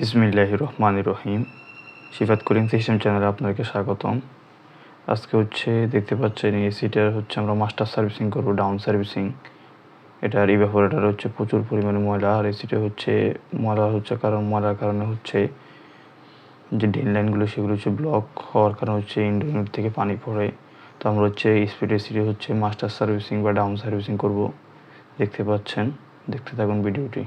বিসমিল্লাহ রহমান রহিম। সিফাত করিম সিস্টেম চ্যানেলে আপনাকে স্বাগতম। আজকে হচ্ছে দেখতে পাচ্ছেন এসিটার হচ্ছে আমরা মাস্টার সার্ভিসিং করব, ডাউন সার্ভিসিং। এটার ইভ্যাপোরেটার হচ্ছে প্রচুর পরিমাণে ময়লা, আর এসিটা হচ্ছে ময়লা হচ্ছে কারণ, ময়লার কারণে হচ্ছে যে ড্রেন লাইনগুলো সেগুলো হচ্ছে ব্লক হওয়ার কারণে হচ্ছে ইনডোর ইউনিট থেকে পানি পড়ে। তো আমরা হচ্ছে স্পিড এসিটি হচ্ছে মাস্টার সার্ভিসিং বা ডাউন সার্ভিসিং করব। দেখতে পাচ্ছেন, দেখতে থাকুন ভিডিওটি।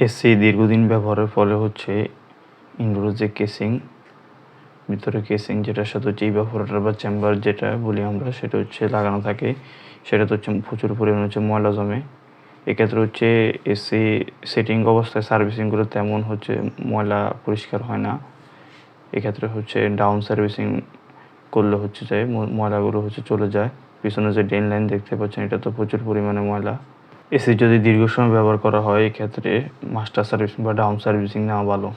এসি দীর্ঘদিন ব্যবহারের ফলে হচ্ছে ইনডোরের যে কেসিং ভিতরে কেসিং যেটার সাথে হচ্ছে ইভাপোরেটর বা চেম্বার যেটা বলি আমরা, সেটা হচ্ছে লাগানো থাকে। সেটা তো হচ্ছে প্রচুর পরিমাণে হচ্ছে ময়লা জমে। এক্ষেত্রে হচ্ছে এসি সেটিং অবস্থায় সার্ভিসিংগুলো তেমন হচ্ছে ময়লা পরিষ্কার হয় না। এক্ষেত্রে হচ্ছে ডাউন সার্ভিসিং করলে হচ্ছে যে ময়লাগুলো হচ্ছে চলে যায়। পিছনে যে ড্রেন লাইন দেখতে পাচ্ছেন, এটা তো প্রচুর পরিমাণে ময়লা। এসি যদি দীর্ঘ সময় ব্যবহার করা হয়, এক্ষেত্রে মাস্টার সার্ভিসিং বা ডাউন সার্ভিসিং নেওয়া ভালো।